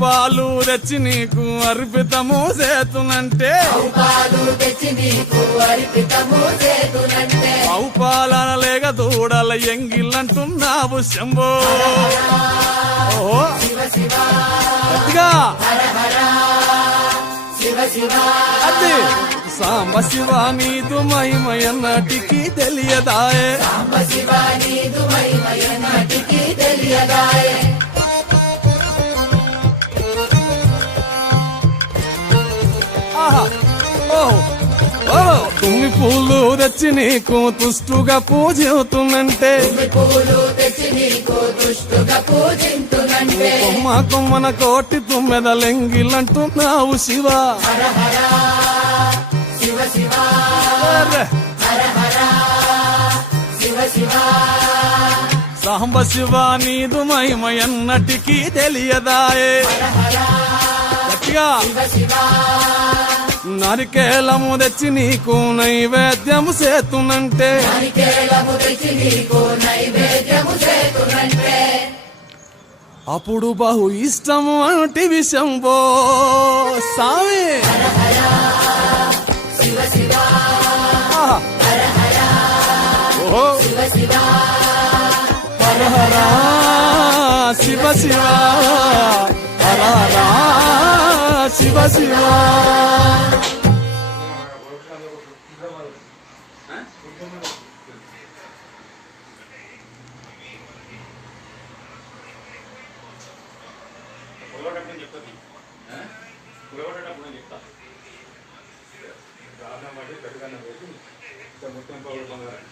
పాలు తెచ్చి నీకు అర్పితము చేతునంటే ఆవు పాల లేక దూడల ఎంగిలంటున్నావు శంభో. ఓహో. గట్టిగా. అది సాంబ శివ నీదు మహిమ ఎన్నటికీ తెలియదాయే. ఆహా ఓహో ఓ తుమ్మి పూలు తెచ్చి నీకు తుష్టుగా పూజవుతుందంటే కొమ్మ కొమ్మన కోటి తుమ్మెద లెంగిలంటున్నావు శివ. సాంబ శివ నీదు మహిమ ఎన్నటికీ తెలియదాయే. గట్టిగా. నరికేలము తెచ్చి నీకు నైవేద్యము చేతునంటే. అప్పుడు బహు ఇష్టము అంటే విషంబో. సామి. ఆహా. ఓహో. శివ శివ. శివ శివ. కులవటప్పుడు చెప్తాను కులవటప్పుడు నేను చెప్తా రాధ మరి పెద్దగా మొత్తం పౌరు పొందాలి